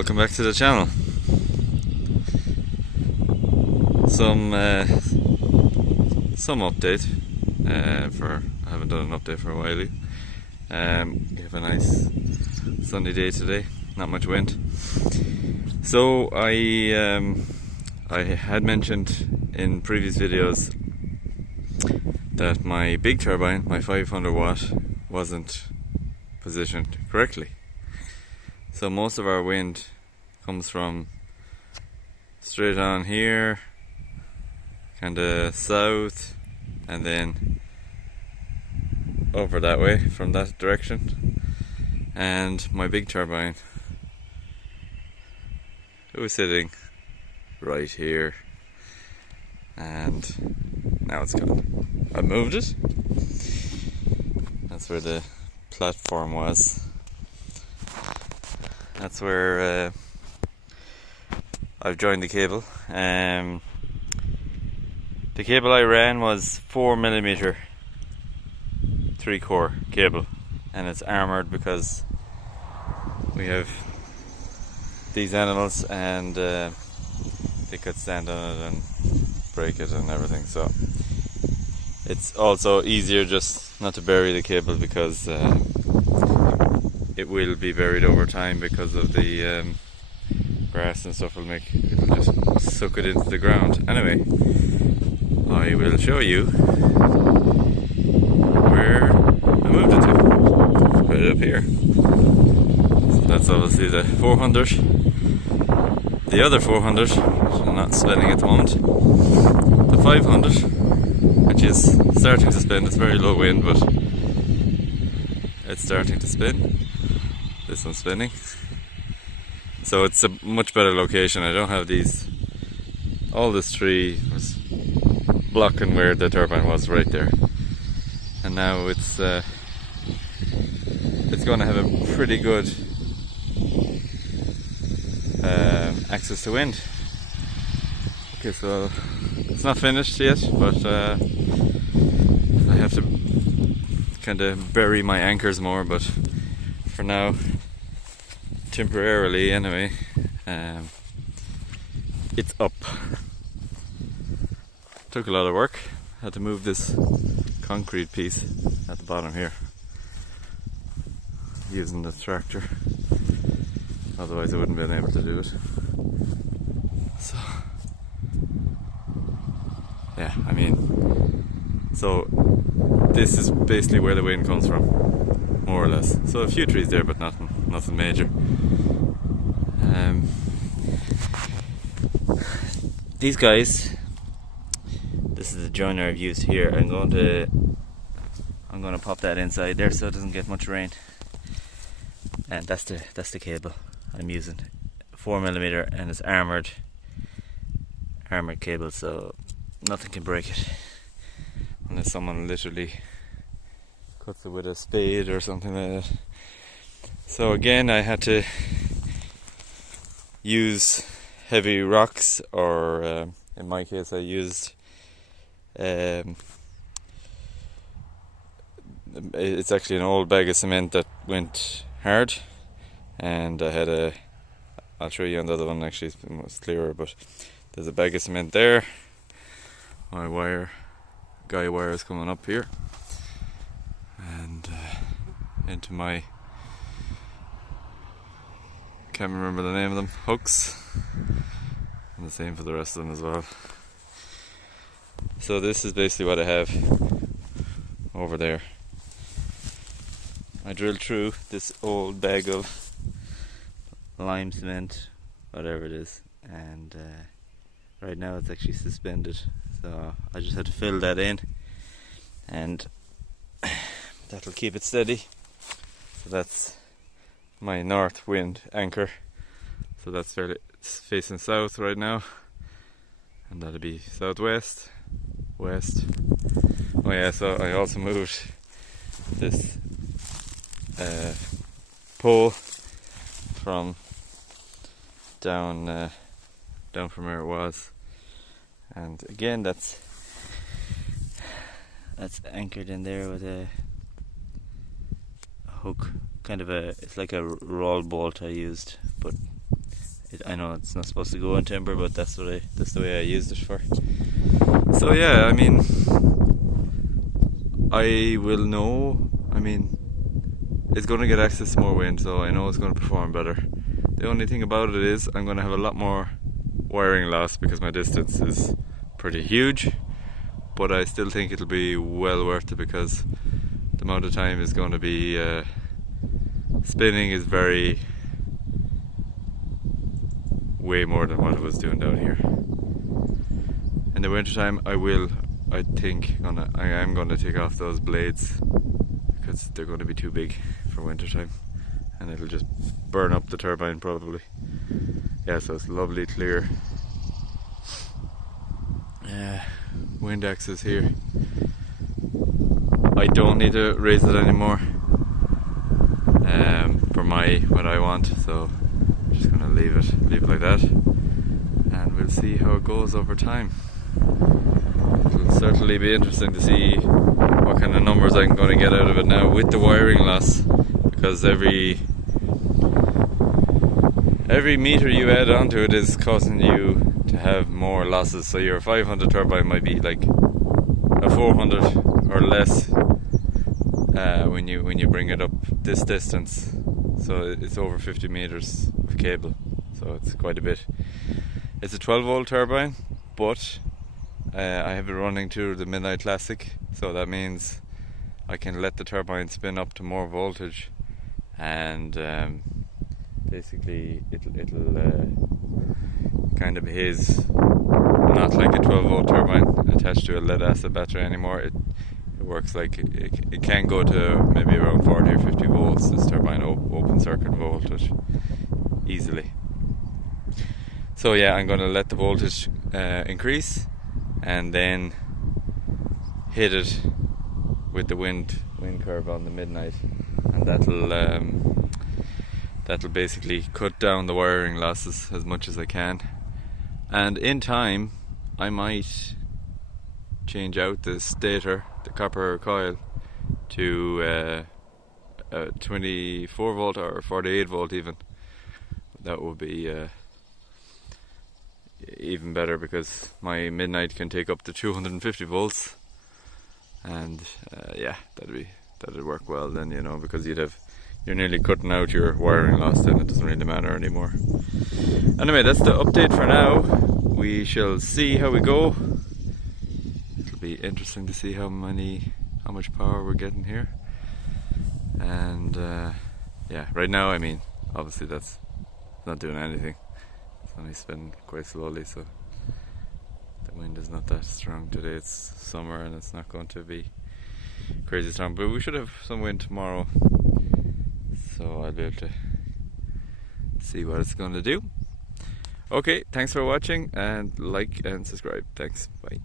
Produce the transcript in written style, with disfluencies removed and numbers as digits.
welcome back to the channel. Some update I haven't done an update for a while. We have a nice sunny day today, not much wind. So I had mentioned in previous videos that my big turbine, my 500 watt, wasn't positioned correctly. So most of our wind comes from straight on here, kind of south, and then over that way from that direction. And my big turbine, it was sitting right here, and now it's gone. I moved it. That's where the platform was. That's where I've joined the cable. The cable I ran was 4mm 3-core cable, and it's armoured because we have these animals and they could stand on it and break it and everything. So it's also easier just not to bury the cable, because it will be buried over time because of the grass and stuff. It'll just suck it into the ground. Anyway, I will show you where I moved it to. Right up here. So that's obviously the 400. The other 400, which I'm not spinning at the moment. The 500, which is starting to spin. It's very low wind, but it's starting to spin. This one's spinning. So it's a much better location. I don't have all this tree was blocking where the turbine was right there. And now it's going to have a pretty good access to wind. Okay, so it's not finished yet, but I have to kind of bury my anchors more, but for now, temporarily anyway, it's up. Took a lot of work. Had to move this concrete piece at the bottom here using the tractor, otherwise I wouldn't have been able to do it. So yeah, I mean, so this is basically where the wind comes from, more or less. So a few trees there, but nothing major. These guys, this is the joiner I've used here. I'm going to pop that inside there so it doesn't get much rain. And that's the cable I'm using, 4mm, and it's armoured cable, so nothing can break it unless someone literally cuts it with a spade or something like that. So again, I had to use heavy rocks, or in my case I used it's actually an old bag of cement that went hard, and I had I'll show you on the other one, actually it's clearer, but there's a bag of cement there. My guy wire is coming up here and into my, can't remember the name of them, hooks, and the same for the rest of them as well. So this is basically what I have over there. I drilled through this old bag of lime cement, whatever it is, and right now it's actually suspended, so I just had to fill that in, and that'll keep it steady. So that's my north wind anchor, so that's facing south right now, and that'll be southwest, west. Oh yeah, so I also moved this pole from down from where it was, and again that's anchored in there with a hook, kind of it's like a roll bolt I used, but I know it's not supposed to go in timber, but that's the way I used it for. So yeah, I mean, I will know. I mean, it's going to get access to more wind, so I know it's going to perform better. The only thing about it is I'm going to have a lot more wiring loss because my distance is pretty huge, but I still think it'll be well worth it because the amount of time is going to be spinning is way more than what I was doing down here. In the winter time I am gonna take off those blades because they're going to be too big for winter time and it'll just burn up the turbine probably. Yeah, so it's lovely clear wind axis here. I don't need to raise it anymore for what I want, so I'm just gonna leave it like that, and we'll see how it goes over time. It'll certainly be interesting to see what kind of numbers I'm going to get out of it now with the wiring loss, because every meter you add onto it is causing you to have more losses. So your 500 turbine might be like a 400 or less when you bring it up this distance. So it's over 50 meters of cable, so it's quite a bit. It's a 12 volt turbine, but I have it running to the Midnight Classic, so that means I can let the turbine spin up to more voltage, and basically it'll kind of behaves not like a 12 volt turbine attached to a lead acid battery anymore. It works like it can go to maybe around 40 or 50 volts, this turbine, open circuit voltage, easily. So yeah, I'm going to let the voltage increase and then hit it with the wind curve on the Midnight, and that'll basically cut down the wiring losses as much as I can. And in time I might change out the stator, the copper coil, to a 24 volt or 48 volt even. That would be even better, because my Midnight can take up to 250 volts, and yeah, that'd work well then, you know, because you're nearly cutting out your wiring loss, then it doesn't really matter anymore. Anyway, that's the update for now. We shall see how we go. It'll be interesting to see how much power we're getting here. And yeah, right now, I mean, obviously that's not doing anything. It's only spinning quite slowly, so the wind is not that strong today. It's summer and it's not going to be crazy strong, but we should have some wind tomorrow, so I'll be able to see what it's going to do. Okay, thanks for watching, and like and subscribe. Thanks, bye.